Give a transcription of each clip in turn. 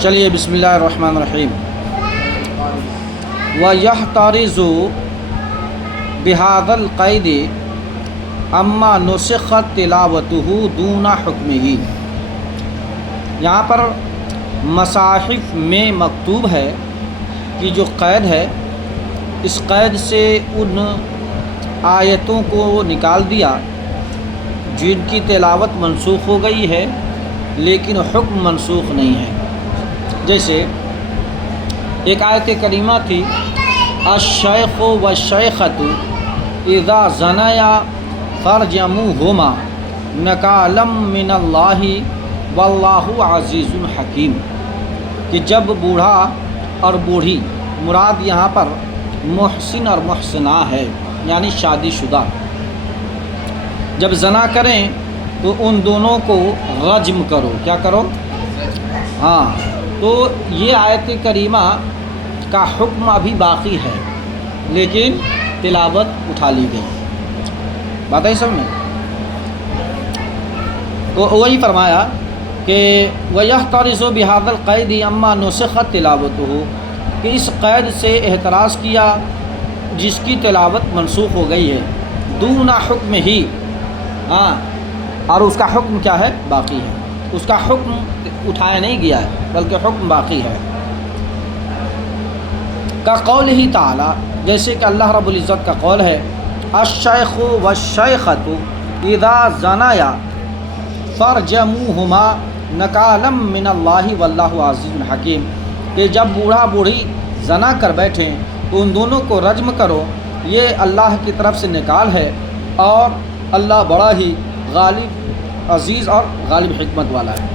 چلیے بسم اللہ الرحمن الرحیم۔ وَيَحْتَرِزُ بِهَذَا الْقَيْدِ اما نسخت تلاوتہ دون حکمہ۔ یہاں پر مصاحف میں مکتوب ہے کہ جو قید ہے اس قید سے ان آیتوں کو نکال دیا جن کی تلاوت منسوخ ہو گئی ہے لیکن حکم منسوخ نہیں ہے۔ جیسے ایک آیت کریمہ تھی الشیخ والشیخۃ اذا زنیا فرجموہما نکالا من اللہ واللہ عزیز حکیم، کہ جب بوڑھا اور بوڑھی، مراد یہاں پر محسن اور محسنہ ہے یعنی شادی شدہ، جب زنا کریں تو ان دونوں کو رجم کرو۔ کیا کرو؟ ہاں، تو یہ آیت کریمہ کا حکم ابھی باقی ہے لیکن تلاوت اٹھا لی گئی۔ بات ہے سب میں؟ تو وہی فرمایا کہ وَيَحْتَرِزُ بِهَذَا الْقَيْدِ اما نسخت تلاوتہ، کہ اس قید سے احتراز کیا جس کی تلاوت منسوخ ہو گئی ہے، دون حکم ہی، ہاں، اور اس کا حکم کیا ہے؟ باقی ہے، اس کا حکم اٹھایا نہیں گیا ہے بلکہ حکم باقی ہے۔ کا قول ہی تعالی، جیسے کہ اللہ رب العزت کا قول ہے الشیخ والشیخۃ اذا زنیا فرجموہما نکالا من اللہ واللہ عزیز حکیم، کہ جب بوڑھا بوڑھی زنا کر بیٹھیں تو ان دونوں کو رجم کرو، یہ اللہ کی طرف سے نکال ہے اور اللہ بڑا ہی غالب، عزیز اور غالب حکمت والا ہے۔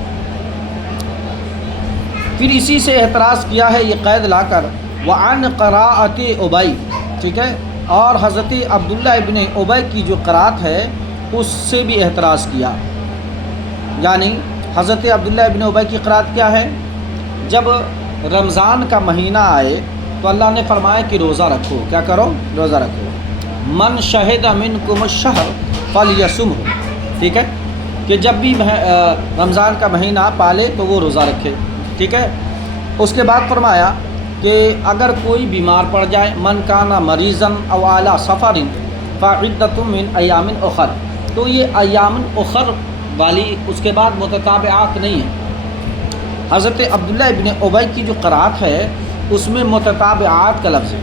پھر اسی سے اعتراض کیا ہے یہ قید لا کر وعن قراءت ابی، ٹھیک ہے، اور حضرت عبداللہ ابن ابی کی جو قرات ہے اس سے بھی اعتراض کیا۔ یعنی حضرت عبداللہ ابن ابی کی قرات کیا ہے؟ جب رمضان کا مہینہ آئے تو اللہ نے فرمایا کہ روزہ رکھو۔ کیا کرو؟ روزہ رکھو۔ من شہد منکم الشہر فلیصمہ، ٹھیک ہے، کہ جب بھی رمضان کا مہینہ پالے تو وہ روزہ رکھے، ٹھیک ہے۔ اس کے بعد فرمایا کہ اگر کوئی بیمار پڑ جائے من کانا مریضا او علی سفر فعدۃ من ایام اخر، تو یہ ایام اخر والی اس کے بعد متتابعات نہیں ہے۔ حضرت عبداللہ ابن ابی کی جو قرات ہے اس میں متتابعات کا لفظ ہے،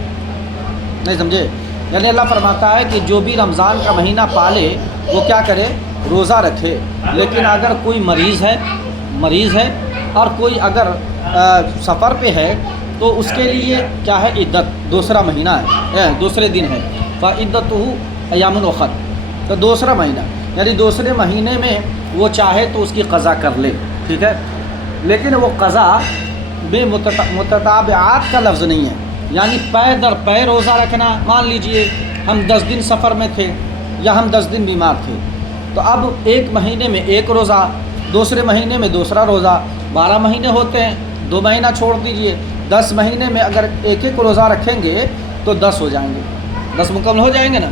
نہیں سمجھے؟ یعنی اللہ فرماتا ہے کہ جو بھی رمضان کا مہینہ پالے وہ کیا کرے؟ روزہ رکھے، لیکن اگر کوئی مریض ہے اور کوئی اگر سفر پہ ہے تو اس کے لیے کیا ہے؟ عدت، دوسرا مہینہ ہے، دوسرے دن ہے، فعدتہ ایام اخر، تو دوسرا مہینہ، یعنی دوسرے مہینے میں وہ چاہے تو اس کی قضا کر لے، ٹھیک ہے، لیکن وہ قضا میں متتابعات کا لفظ نہیں ہے، یعنی پے در پے روزہ رکھنا۔ مان لیجئے ہم 10 دن سفر میں تھے یا ہم 10 دن بیمار تھے، تو اب ایک مہینے میں ایک روزہ، دوسرے مہینے میں دوسرا روزہ، 12 مہینے ہوتے ہیں، 2 مہینہ چھوڑ دیجئے، 10 مہینے میں اگر ایک ایک روزہ رکھیں گے تو 10 ہو جائیں گے، 10 مکمل ہو جائیں گے نا۔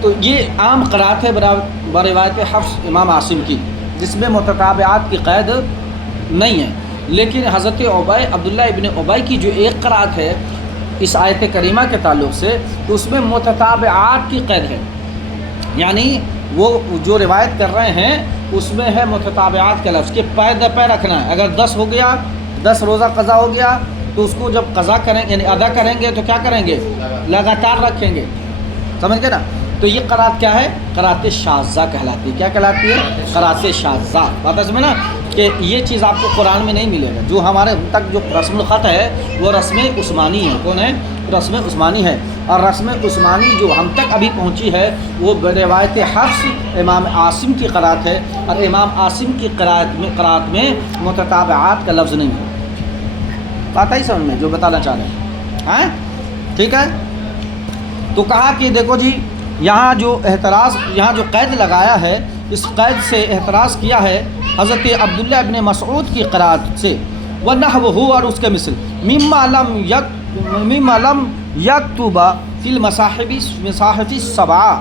تو یہ عام قرات ہے بروایت حفص امام عاصم کی، جس میں متتابعات کی قید نہیں ہے، لیکن حضرت عبداللہ ابن ابی کی جو ایک قرات ہے اس آیت کریمہ کے تعلق سے تو اس میں متتابعات کی قید ہے، یعنی وہ جو روایت کر رہے ہیں اس میں ہے متتابعات کا لفظ کہ پے در پے رکھنا ہے۔ اگر 10 ہو گیا، 10 روزہ قضا ہو گیا تو اس کو جب قضا کریں یعنی ادا کریں گے تو کیا کریں گے؟ لگاتار رکھیں گے، سمجھ گئے نا؟ تو یہ قرات کیا ہے؟ قرات شاذہ کہلاتی ہے۔ کیا کہلاتی ہے؟ قرات شاذہ۔ بات سمجھے نا کہ یہ چیز آپ کو قرآن میں نہیں ملے گا۔ جو ہمارے تک جو رسم الخط ہے وہ رسم عثمانی ہے۔ کون ہے؟ رسم عثمانی ہے، اور رسم عثمانی جو ہم تک ابھی پہنچی ہے وہ روایت حفص امام عاصم کی قرات ہے، اور امام عاصم کی قرات میں متتابعات کا لفظ نہیں ہے۔ بات آئی سمجھ میں جو بتانا چاہ رہے ہیں؟ ہاں، ٹھیک ہے۔ تو کہا کہ دیکھو جی، یہاں جو قید لگایا ہے اس قید سے اعتراض کیا ہے حضرت عبداللہ ابن مسعود کی قرات سے، وَنَحْوُهُ، اور اس کے مثل، مما لم یکتب فی المصاحف السبعہ،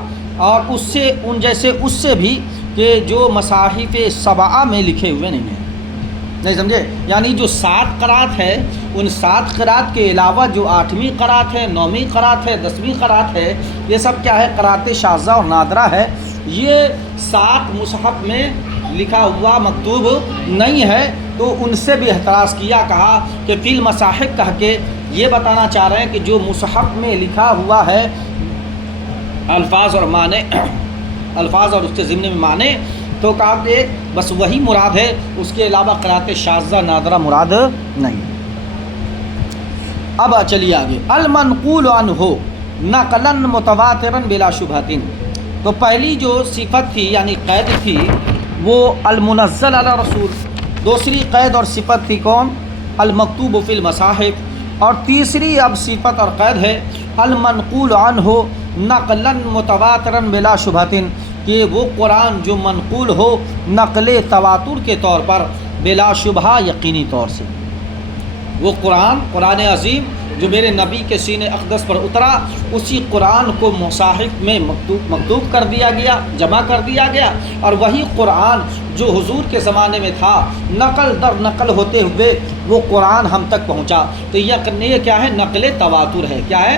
اور اس سے ان جیسے اس سے بھی کہ جو مصاحف سبعہ میں لکھے ہوئے نہیں ہیں، نہیں سمجھے؟ یعنی جو 7 قرات ہے ان 7 قرات کے علاوہ جو 8ویں قرات ہے، 9ویں قرات ہے، 10ویں قرات ہے، یہ سب کیا ہے؟ قرات شاذہ اور نادرہ ہے۔ یہ 7 مصحف میں لکھا ہوا مکتوب نہیں ہے، تو ان سے بھی احتراز کیا، کہا کہ فی المصاحف کہہ کے یہ بتانا چاہ رہے ہیں کہ جو مصحف میں لکھا ہوا ہے الفاظ اور معنی، الفاظ اور اس کے ضمن میں معنی، تو کہا کہ بس وہی مراد ہے، اس کے علاوہ قرات شاذہ نادرہ مراد نہیں۔ اب چلیے آگے، المنقول عنہ نقلا متواترا بلا شبہۃ۔ تو پہلی جو صفت تھی یعنی قید تھی وہ المنزل علی رسول، دوسری قید اور صفت تھی کون؟ المکتوب فی المصاحف، اور تیسری اب صفت اور قید ہے المنقول عنہ نقلا متواترا بلا شبہۃ، کہ وہ قرآن جو منقول ہو نقل تواتر کے طور پر بلا شبہ یقینی طور سے۔ وہ قرآن عظیم جو میرے نبی کے سینہ اقدس پر اترا، اسی قرآن کو مصاحف میں مکتوب کر دیا گیا، جمع کر دیا گیا، اور وہی قرآن جو حضور کے زمانے میں تھا نقل در نقل ہوتے ہوئے وہ قرآن ہم تک پہنچا۔ تو یہ کیا ہے؟ نقل تواتر ہے۔ کیا ہے؟